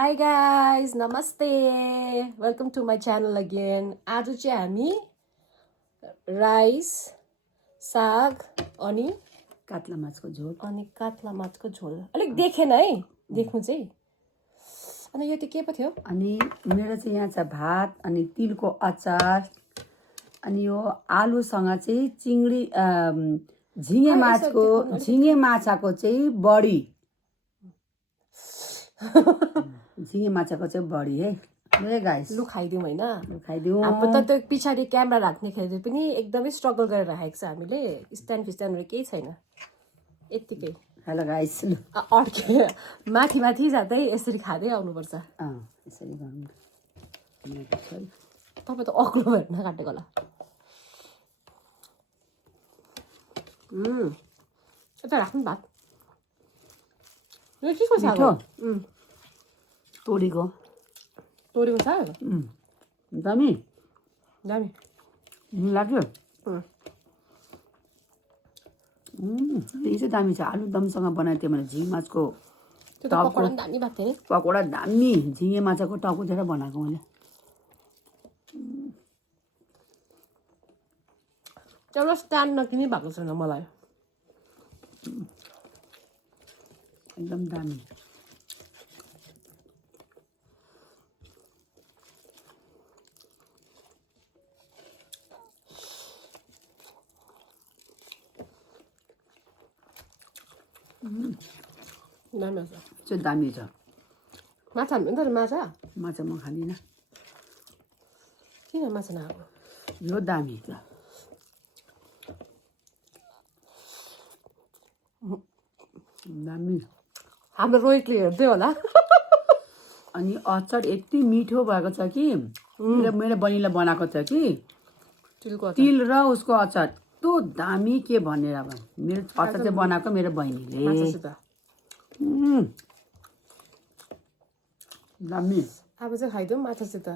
Hi guys, namaste. Welcome to my channel again. आज चाहिँ हामी राइस, साग अनि कात्ला माछको झोल कात्ला माछको झोल. अलिक देखेन है, देख्नु चाहिँ. अनि यो चाहिँ के पो थियो? अनि मेरो चाहिँ यहाँ छ भात अनि तिलको अचार अनि यो आलुसँग चाहिँ चिङ्डी झिँगे माछाको चाहिँ बडी झिँगे माछाको चाहिँ बडी है. गाइस लु खाइदिउँ हैन? खाइदिउँ. हाम्रो त त्यो पछाडि क्यामेरा राख्नेखेरि पनि एकदमै स्ट्रगल गरेर राखेको छ हामीले. स्ट्यान्डहरू केही छैन. यतिकै. Hello guys. अड्के माथि जाँदै यसरी खाँदै आउनुपर्छ. यसरी गर्नु. तपाईँ त अग्लो भएर नकाटेको होला. यता राख्नु भात. यो के को साग हो? तोरीको साग? दामी दामी लाग्यो. यो चाहिँ दामी छ. आलु दमसँग बनाएको थियो भने झिँगे माछको पकौडा दामी भएको थियो नि. पकौडा दामी. झिँगे माछाको टाउको दिएर बनाएको मैले. एउटा स्ट्यान्ड नकिनी भएको छैन मलाई. एकदम दामी. दामी छ. चाहिँ दामी छ. माछा हाल्नु नि त. माछा म खाँदिनँ. किन माछा नहाल्नु? यो दामी छ. दामी. हाम्रो रोहितले हेर्दै होला. अनि अचार यति मिठो भएको छ कि मेरो बहिनीले बनाएको छ कि तिल र उसको अचार यस्तो दामी के भनेर. अब मेरो अचार चाहिँ बनाएको मेरो बहिनीले. दामी. अब चाहिँ खाइदिउँ माछासित.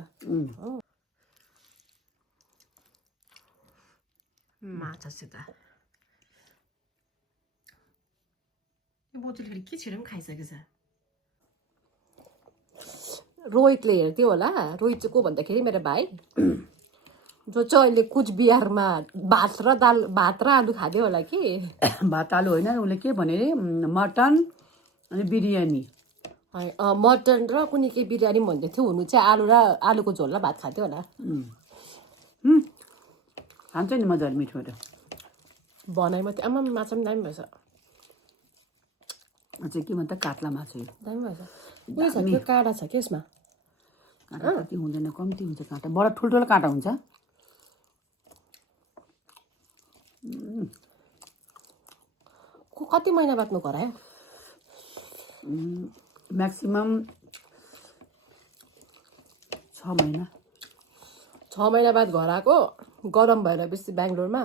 माछासित यो बोतल फेरि के छिटो पनि खाइसकेछ. रोहितले हेर्थ्यो होला. रोहित चाहिँ को भन्दाखेरि मेरो भाइ जो चाहिँ अहिले कुचबिहारमा भात र आलु खाँदै होला कि. भात आलु होइन उसले के भने अरे मटन अनि बिरयानी. मटन र कुनै के बिरयानी भन्दै थियो. हुनु चाहिँ आलु र आलुको झोल र भात खाँदै होला. खान्छ नि मजाले मिठो मिठो. बनाइ मात्रै. आमा माछा पनि दामी भएछ. अझै के भन्छ कात्ला माछा. यो दामी भएछ. उयो छ त्यो काँडा छ कि यसमा? काँटा कति हुँदैन, कम्ती हुन्छ काँटा. बडा ठुल्ठुलो काँटा हुन्छ. कति महिना बादमा घर आयो? म्याक्सिमम 6 महिना. 6 महिना बाद घर आएको. गरम भएर बेसी बेङ्गलोरमा.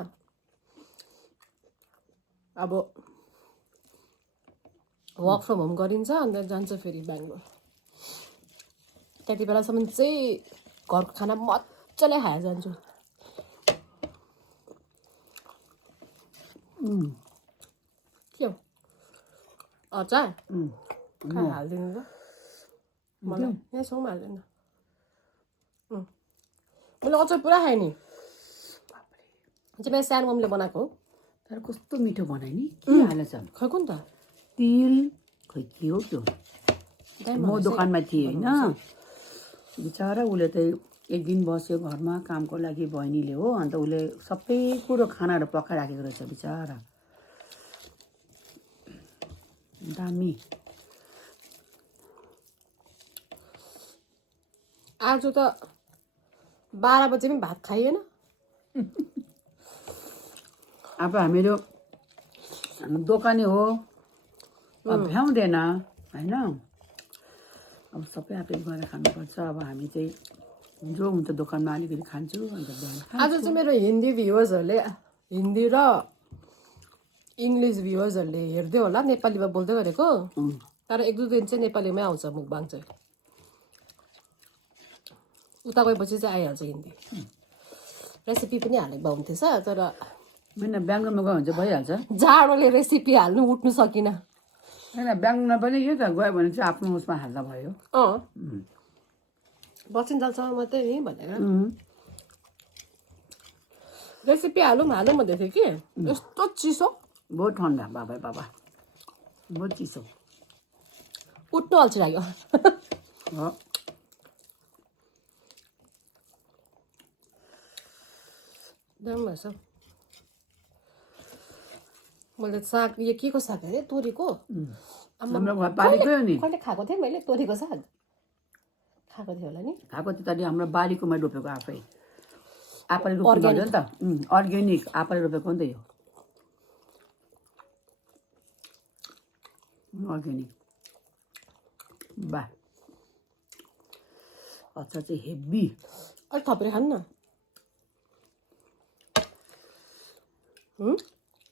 अब वर्क फ्रम होम गरिन्छ. अन्त जान्छ फेरि बेङ्गलोर. त्यति बेलासम्म चाहिँ घरको खाना मजाले खाएर जान्छु. के हो अचार? हालिदिनु त मलाई. यहाँ छेउमा हाल्दैन. मैले अचार पुरा खाएँ नि. चाहिँ मेरो सानो मम्मीले बनाएको हो. तर कस्तो मिठो बनायो नि. के हालेछ? खै कुन त? तिल. खै के हो त्यो? म दोकानमा थिएँ होइन. बिचरा उसले त एक दिन बस्यो घरमा कामको लागि बहिनीले हो. अन्त उसले सबै कुरो खानाहरू पकाइराखेको रहेछ बिचरा. दामी. आज त 12 बजे पनि भात खाइएन. अब हामीहरू दोकाने हो. अब भ्याउँदैन होइन. अब सबै आफै गरेर खानुपर्छ. अब हामी चाहिँ जो हुन्छ दोकानमा अलिकति खान्छु. अन्त आज चाहिँ मेरो हिन्दी भ्युवर्सहरूले, हिन्दी र इङ्ग्लिस भ्युवर्सहरूले हेर्दै होला. नेपालीमा बोल्दै गरेको. तर 1-2 दिन चाहिँ नेपालीमै आउँछ मुखबाङ चाहिँ. उता गएपछि चाहिँ आइहाल्छ हिन्दी. रेसिपी पनि हालेको हुन्थेछ. तर होइन बेङ्गलोरमा गयो भने चाहिँ भइहाल्छ. जाडोले रेसिपी हाल्नु उठ्नु सकिनँ. होइन ब्याङ्कमा पनि यो त गयो भने चाहिँ आफ्नो उसमा हाल्दा भयो बचिन्जेलसम्म मात्रै नि भनेर रेसिपी हालौँ भन्दै थिएँ कि यस्तो चिसो बहुत ठन्डा बाबा बाबा बहुत चिसो उठ्नु अल्छी लाग्यो हो दाम भएछ मैले साग यो के को साग अरे तोरीको हाम्रो घर बारीकै हो नि कहिले खाएको थिएँ मैले तोरीको साग खाएको थिएँ होला नि खाएको त्यो त हाम्रो बारीकोमा रोपेको आफै आफैले रोप्नु नि त अर्ग्यानिक आफैले रोपेको नि त यो अर्ग्यानिक बा अचार चाहिँ हेभी अलिक थपेर खानु न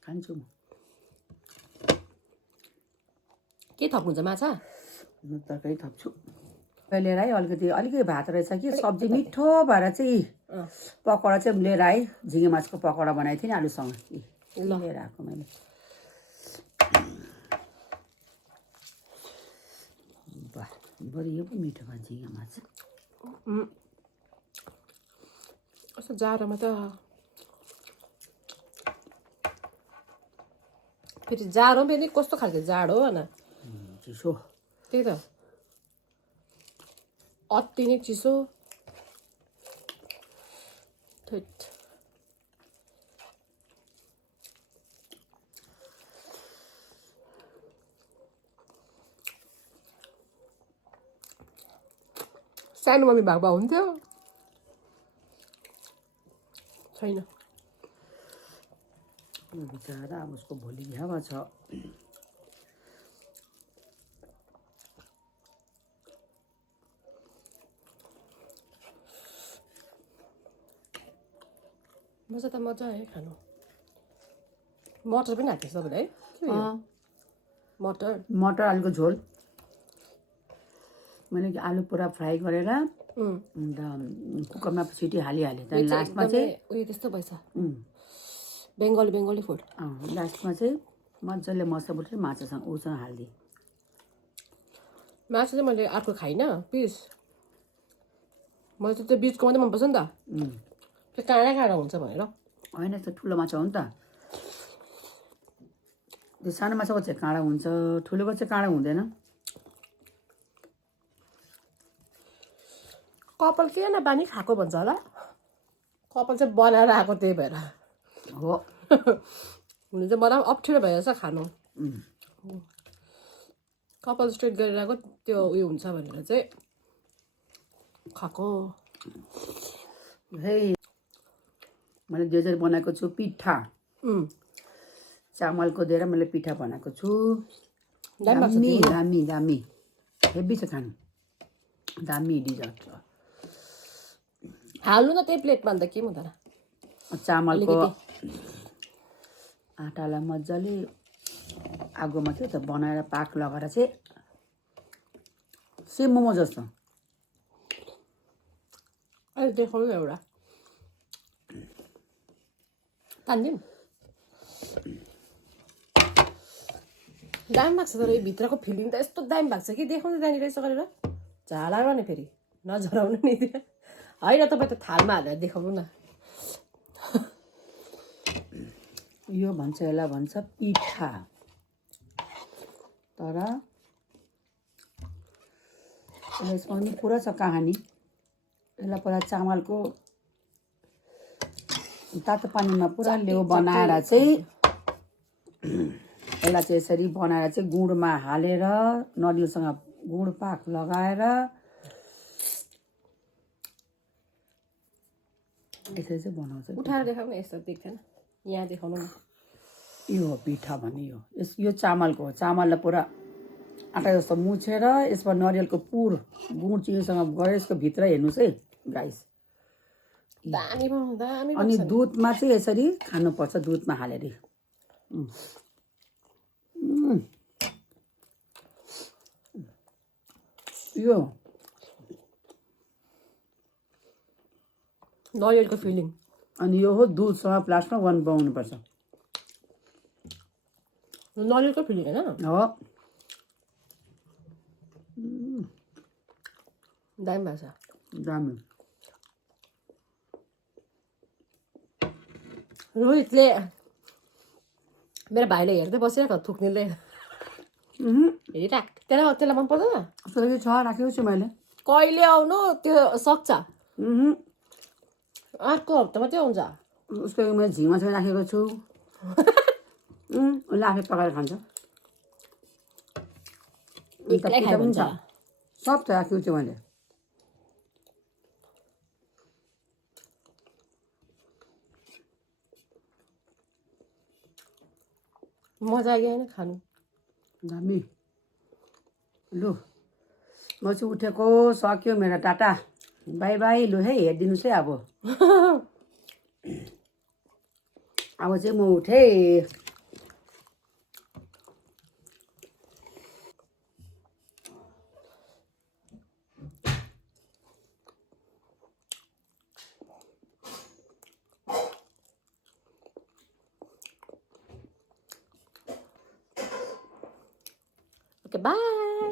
खान्छु म के थप्नुहुन्छ माछा म तरकारी थप्छु लिएर आएँ अलिकति भात रहेछ कि सब्जी मिठो भएर चाहिँ पकौडा चाहिँ लिएर आएँ झिँगे माछको पकौडा बनाएको थिएँ नि आलुसँग लिएर आएको मैले वाह बरु यो पो मिठो भयो झिँगे माछा कस्तो जाडोमा त फेरि जाडो पनि कस्तो खालको जाडो हो न चिसो त्यही त अति नै चिसो थैट सानो मम्मी भएको भए हुन्थ्यो छैन बिचरा अब उसको भोलि बिहामा छ मजा त मजा आयो खानु मटर पनि हाल्थ्यो तपाईँले है के हो यो? मटर मटर आलुको झोल मैले कि आलु पुरा फ्राई गरेर अन्त कुकरमा सिटी हालिहालेँ त्यहाँदेखि लास्टमा चाहिँ उयो त्यस्तो भएछ बेङ्गली फुड लास्टमा चाहिँ मजाले मसला बुटेर माछासँग उसँग हालिदिएँ माछा चाहिँ मैले अर्को खाइनँ पिस मैले चाहिँ त्यो बिचको मात्रै मनपर्छ नि त त्यो काँडा हुन्छ भनेर होइन त्यो ठुलो माछा हो नि त त्यो सानो माछाको चाहिँ काँडा हुन्छ ठुलोको चाहिँ काँडा हुँदैन कपाल के न बानी खाएको भन्छ होला कपाल चाहिँ बनाएर आएको त्यही भएर हो हुनु चाहिँ मलाई पनि अप्ठ्यारो भइरहेछ खानु कपाल स्ट्रेट गरेर आएको त्यो उयो हुन्छ भनेर चाहिँ खाएको है मैले 2000 बनाएको छु पिठा चामलको दिएर मैले पिठा बनाएको छु दामी दामी दामी हेभी छ खानु दामी डिजर्ट छ हाल्नु न त्यही प्लेटमा अन्त के हुँदैन चामलको आटालाई मजाले आगोमा के त बनाएर पाक लगाएर चाहिँ सेम मोमो जस्तो अहिले देखाउनु एउटा तान्दिउँ दामी भएको छ तर यो भित्रको फिलिङ त यस्तो दामी भएको छ कि देखाउनु जाने रहेछ गरेर झालामा नि फेरि नझराउनु नि त्यहाँ होइन तपाईँ त थालमा हालेर देखाउनु न यो भन्छ यसलाई भन्छ पिठा तर यसमा पनि पुरा छ कहानी यसलाई पुरा चामलको तातो पानीमा पुरा लेउ बनाएर चाहिँ यसलाई चाहिँ यसरी बनाएर चाहिँ गुडमा हालेर नरिवलसँग गुड पाक लगाएर यसरी चाहिँ बनाउँछ उठाएर देखाउनु यस्तो देख्दैन यहाँ देखाउनु न यो हो पिठा भन्ने यो चामलको हो चामललाई पुरा आटा जस्तो मुछेर यसमा नरिवलको पुर गुड चिनीसँग गएर यसको भित्र हेर्नुहोस् है गाइस दामी दामी अनि दुधमा चाहिँ यसरी खानुपर्छ दुधमा हालेर यो नरिवलको फिलिङ अनि यो हो दुधसँग प्लास्टमा बनाउनुपर्छ नरिवलको फिलिङ होइन हो दामी भएको छ दामी रोहितले मेरो भाइले हेर्दै बसिरहेको थुक्नेले हेरिराख त्यसलाई मन पर्दैन त्यसलाई छ राखेको छु मैले कहिले आउनु त्यो सक्छ उहुँ, अर्को हप्ता मात्रै आउँछ उसको मैले झिमा चाहिँ राखेको छु उसले आफै पकाएर खान्छ एक्लै खायो भने छ सब त राखेको छु मैले मजा आयो होइन खानु दामी लु म चाहिँ उठेको सक्यो मेरो टाटा बाई बाई लु है हेरिदिनुहोस् है अब अब चाहिँ म उठेँ ओके बाई